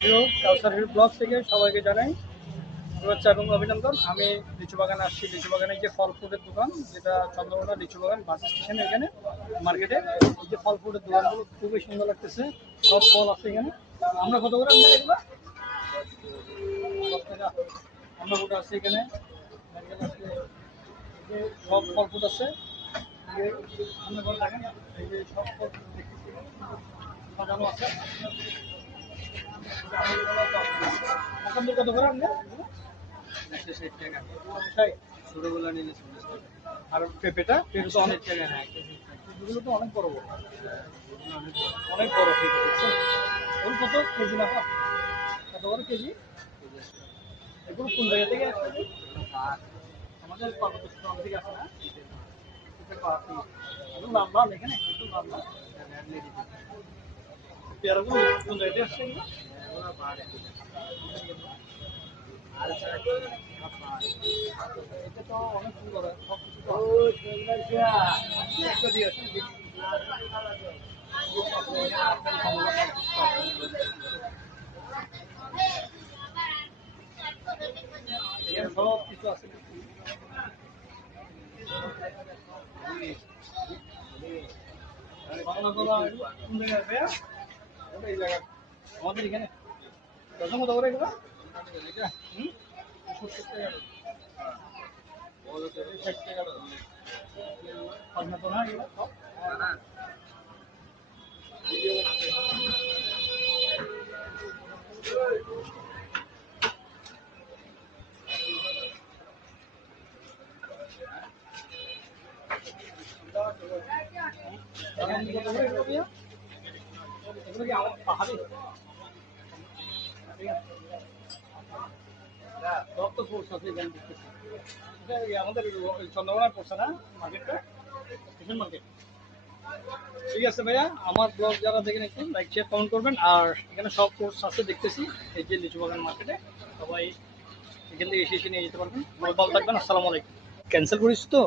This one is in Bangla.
কাউসার ব্লগ থেকে সবাইকে জানাই শুভেচ্ছা এবং অভিনন্দন। আমি লিচু বাগানে আসছি। লিচু বাগানে যে ফল ফ্রুটের দোকান, যেটা চন্দ্রকোনা লিচু বাগান বাস স্টেশনে এখানে মার্কেটে যে ফল ফ্রুটের দোকানগুলো খুবই সুন্দর লাগতেছে। সব ফল আছে এখানে। আমরা কত করে আনবো এগুলো? 10 টাকা। আমরা ফ্রুট আছে এখানে, সব ফল ফ্রুট আছে। আমরা দেখেন এই যে সব ফল ফ্রুট দেখতেছি সাজানো আছে। কত করে আনলে? 160 টাকা। ছোটগুলো নিলে 40 টাকা। আর পেঁপেটা পেঁপে তো অনেক টাকা। হ্যাঁ, পেঁপেগুলো তো অনেক বড় বড়, অনেক বড় পেঁপে দেখছেন। ওর কত কেজি না? কত করে কেজি? এগুলো কোন জায়গা থেকে আসছে? আমাদের পার্বত্য থেকে আসে না? লাল লাল এখানে একটু লাল লাল পেয়ারাগুলো কোন জায়গা থেকে আসছে? এটা তো অনেক সুন্দর, সব কিছু দিয়ে আসছে। সব কিছু আছে। আমাদের এখানে প্রথম কত করে এগুলো? 70 টাকা। পাবনা তো না এগুলো সব? এগুলো কি আমাদের পাহাড়ি? সব তো ফোর্স আছে এখানে দেখতেছি। আমাদের চন্দ্রকোনায় পড়ছে না মার্কেটটা? Tiffin market. ঠিক আছে ভাইয়া, আমার ব্লগ যারা দেখেন একটু লাইক শেয়ার কমেন্ট করবেন। আর এখানে সব কোর্স আছে দেখতেছি এই যে লিচু বাগান মার্কেটে। সবাই এখান থেকে এসে নিয়ে যেতে পারবেন। ভালো থাকবেন। আসসালামু আলাইকুম। ক্যান্সেল করিস তো?